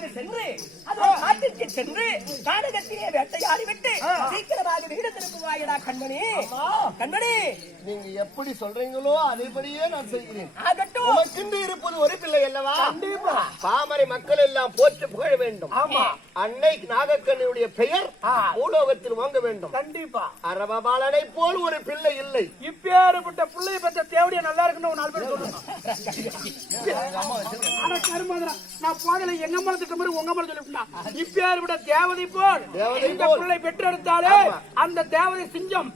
வேகமாக சென்று அதோ காட்டிற்கு சென்று கானகத்திலே வேட்டையாடிவிட்டு சீக்கிரமாக வீடு திரும்புவாயடா கண்மணி. கண்மணி, நீங்க எப்படி சொல்றீங்களோ அதேபடியே நான் செய்கிறேன். ஆகட்டும். உனக்கென்று இருப்பது ஒரு பிள்ளை அல்லவா? கண்டிப்பா. பாமரை மக்கள் எல்லாம் போற்று புகழ வேண்டும். ஆமா. அன்னை நாகக்கண்ணியுடைய பெயர் பூலோகத்தில் வாங்க வேண்டும். கண்டிப்பா. அரவபாலனை போல் ஒரு பிள்ளை இல்லை. இப்பேற்பட்ட பிள்ளைய பத்த தேவடியா நல்லா இருக்குன்னு ஒரு 4 பேர் சொல்லுங்க. ஆனா கருமாதிரா நான் போதல எங்க அம்மா திட்ட மாதிரி உங்க அம்மா சொல்லிட்டா. இப்பேற்பட்ட தேவதை போல் இந்த பிள்ளை பெற்றெடுத்தாலே அந்த தேவதை சிங்கம்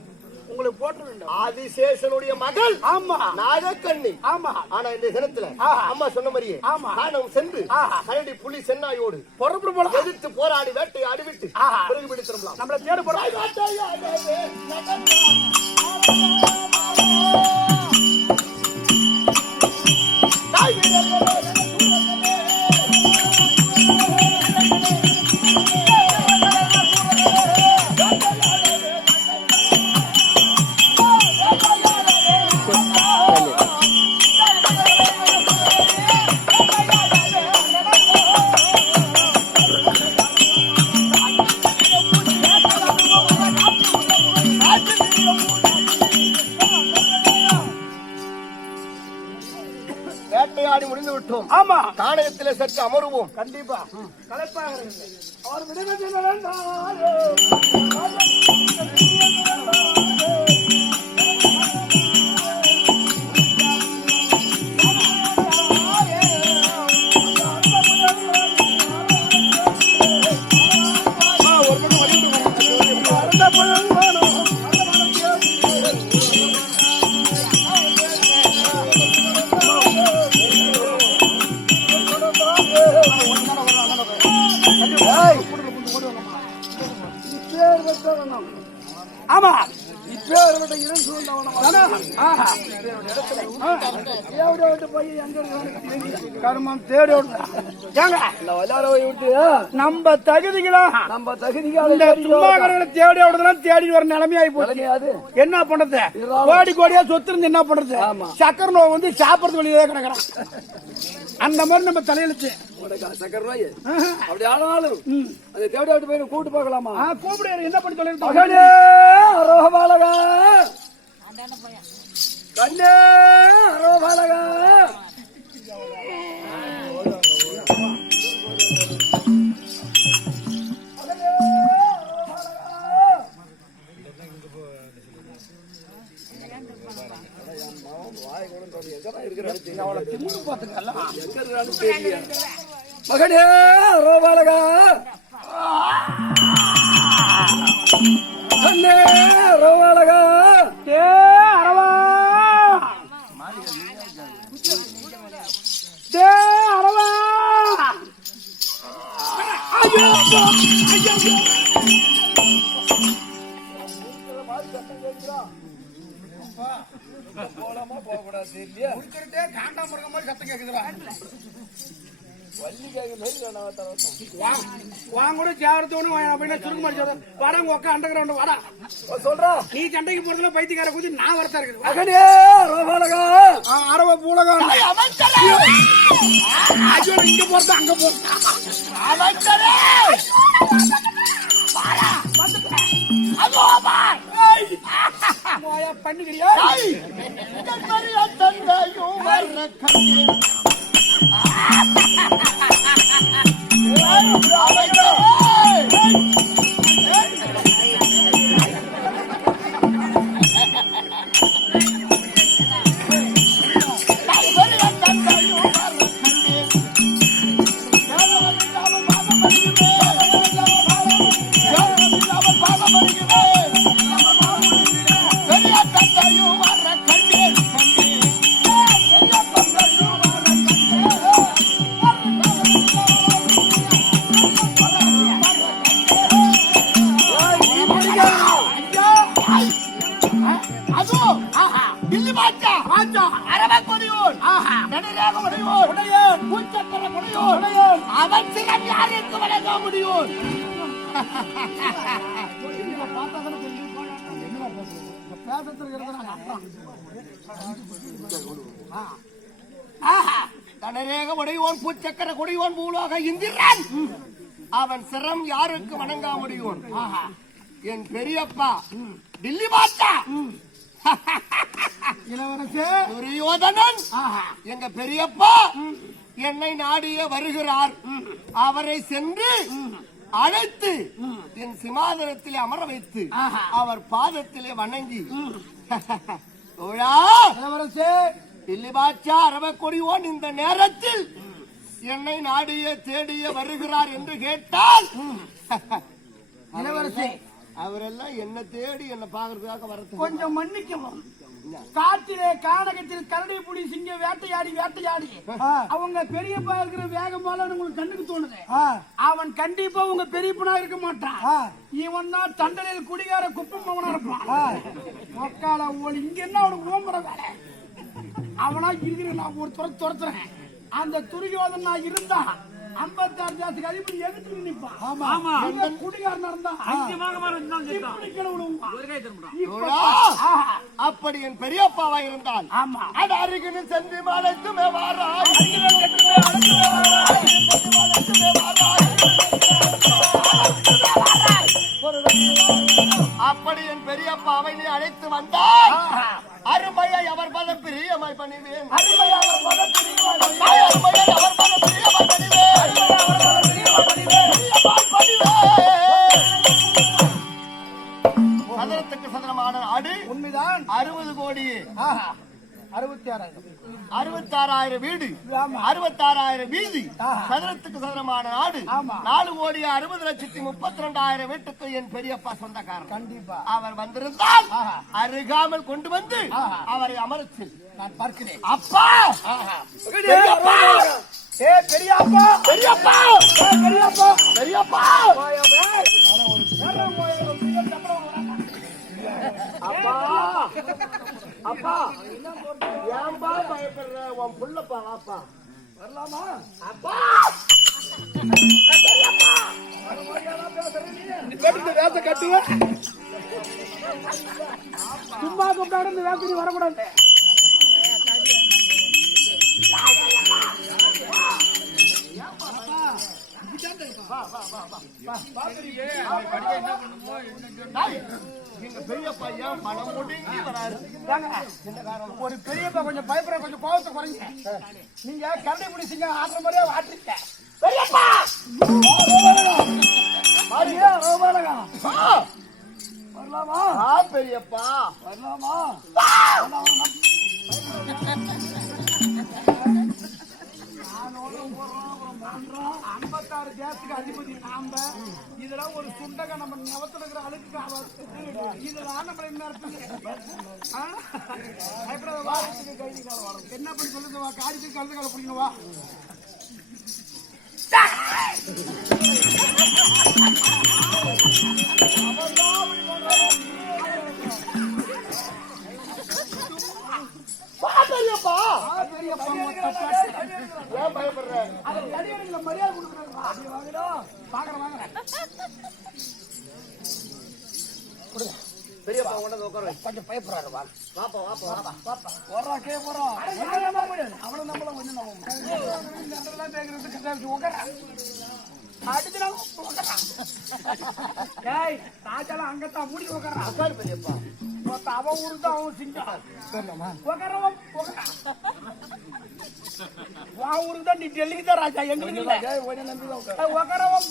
உங்களுக்கு போட்டு வேண்டும். ஆதிசேஷனுடைய மகள். ஆமா. நாகக்கண்ணி. ஆமா. ஆனா இந்த தினத்துல அம்மா சொன்ன மாதிரியே காணம் சென்று கரடி புலி சென்னாயோடு பொறுப்பு போல எதிர்த்து போராடி வேட்டை ஆடிவிட்டு பிறகு பிடி திரும்பலாம். நம்மள தேடு போறோம். வேட்டையாடி முடிந்து விட்டோம். ஆமா. காணகத்திலே சற்று அமருவோம். கண்டிப்பா. கலப்பாக அவர் விடுதலை ஆமா. இப்பேற்பட்ட இடம் கர்மம் தேடி நம்ம தகுதிகளா தேடி விடுறதுலாம் தேடி வர நிலைமையாயி போச்சு. என்ன பண்றது? கோடி கோடியா சொத்து இருந்து என்ன பண்றது? சக்கர நோய் வந்து சாப்பிடறது வழியே கிடக்குறான். அந்த மாதிரி நம்ம தலையெழுச்சு சக்கர நோய் அப்படி ஆனாலும் அதை தேடி விட்டு போய் கூப்பிட்டு பார்க்கலாமா? கூப்பிடு. என்ன பண்ணி சொல்லிருக்கோம்? அரோபாலகா கண்ணே அரோபாலகா மகனே அரோபாலகா கண்ணே அரோபாலகா ஏ அரவா ஏ அரவா ஐயோ ஐயோ போலாமா போக கூடாது இல்லையா? குடுக்கறதே காண்டாமிருகம் மாதிரி சத்தம் கேக்குதுடா. வள்ளி கேக்குது வாங்க கூட சேவரத்தோன்னு அப்படின்னா சுருக்கு மாதிரி சொல்ற வாடா உங்க அக்கா அண்டர் கிரவுண்ட் வாடா சொல்றா. நீ சண்டைக்கு போறதுல பைத்தியக்கார கூதி நான் வரத்தா இருக்குது. அகனே ரோபாலகா அரவ பூலகா ஐயோ இங்க போறது அங்க போறது அமைச்சரே வாடா வந்துட்டே அதோ பார் மோயா பண்ணிக்கிறியா? இந்த பெரிய தந்தையும் வர்ற கண்ணே அவன் சிறம் யாருக்கு வழங்க முடியும்? தனரேக உடையோன் பூச்சக்கர கொடியோன் பூலோக இந்திரன் அவன் சிரம் யாருக்கு வணங்கா முடியும் என் பெரியப்பா டில்லி பாட்டா இளவரசே துரியோதனன் எங்க பெரியப்பா என்னை நாடியே வருகிறார் அவரை சென்று அழைத்து என் சிமாதனத்திலே அமர வைத்து அவர் பாதத்திலே வணங்கி இளவரசே டில்லி பாட்சா அரவக்கொடியோன் இந்த நேரத்தில் என்னை நாடியே தேடியே வருகிறார் என்று கேட்டால் இளவரசே அவரெல்லாம் என்ன தேடி என்ன பாக்குறதுக்காக வரது கொஞ்சம் மன்னிக்கவும். காட்டிலே கானகத்தில் கரடி புடி சிங்க வேட்டையாடி அவங்க பெரியப்பா இருக்கிற வேகமால உங்களுக்கு கண்ணுக்கு தோணுது. அவன் கண்டிப்பா உங்க பெரியப்பனா இருக்க மாட்டான். இவன் தான் தண்டலில் குடிகார குப்பம் அவனா இருப்பான். மக்கால ஓடி இங்க என்ன அவனுக்கு ஓம்புற வேலை? அவனா இருக்கிற நான் ஒரு துரத்துறேன். அந்த துரியோதன் நான் இருந்தா 56 ஜாஸ்திக்கு அதிபதி எதிர்த்து நிற்பான். குடிகாரனா இருந்தா அப்படி என் பெரியப்பாவா இருந்தால் அருகில் சென்று மலைத்துமே வாராய். அப்படி என் பெரியப்பாவை நீ அழைத்து வந்தால் அருமையை அவர் பல பிரியமாய் பணிவேன். சதுரத்துக்கு சதுரமான நாடு உண்மைதான். 60 கோடி 66,000 வீடு 66,000 வீதி சதுரத்துக்கு சதுரமான நாடு 4,60,32,000 வீட்டுக்கு என் பெரியப்பா சொந்தக்காரன். கண்டிப்பா அவர் வந்திருந்தால் அருகாமல் கொண்டு வந்து அவரை அமர்ச்சி நான் பார்க்கிறேன். அப்பா பெரியப்பா பெரியப்பா பெரியப்பா பெரியப்பா பெரியப்பா அப்பா அப்பா ஏன்பா பயப்படுற? உன் புள்ளப்பா வாப்பா வரலாமா? அப்பா வேச கட்டுவ சும்மா கூப்பிட்டாடு இந்த வேச வரக்கூடாது. எங்க பெரியப்பா ஏன் பணம் முடுங்கி வராரு? ஒரு பெரியப்பா கொஞ்சம் பயப்பட கொஞ்சம் கோபத்தை குறைங்க. நீங்க கரடி பிடிச்சிங்க ஆடுற மாதிரியே ஆட்டுங்க. பெரியப்பா வரலாமா? பெரியப்பா வரலாமா? 56 ஜாஸ்திக்கு அதிபதி நாம. இதெல்லாம் ஒரு சுண்டக நம்ம நவத்துல இருக்கிற அழுக்கு இதெல்லாம் நம்ம என்ன பண்ணி சொல்லுங்க. காரியத்துக்கு கலந்து கால பிடிக்கணும். வா பெரியப்பா பெரியப்பா ஏன் பயப்படுற? மரியாதை கொடுக்குறாங்க. பாக்குறேன் பெரியப்பா உடனே உட்கார கொஞ்சம் பயப்படுறாரு. வாப்பா வாப்பா வாப்பா போறா கே போறோம். அவளை நம்மள கொஞ்சம் பேசுறது உட்கார தாச்சாலாம் அங்கத்தான் மூடி உட்காரான். உட்காரு பெரியப்பா. அவன் ஊரு தான் அவன் சிங்கம் உட்காரவன் ஊருக்கு தான் நீ டெல்லிக்கு தான் ராஜா எங்களுக்கு உட்காரவன்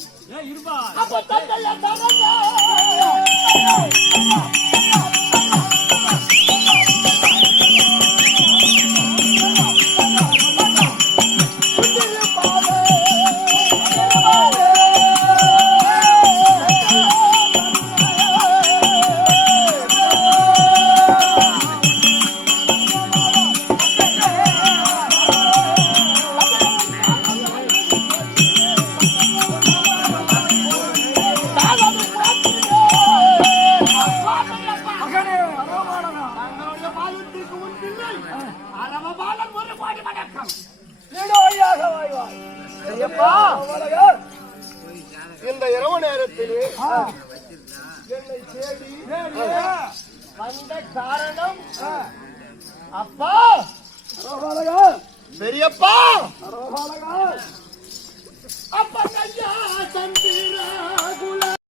இருப்பா. இந்த இரவு நேரத்திலே என்னை தேடி வந்த காரணம் அப்பா பெரியப்பா அப்பா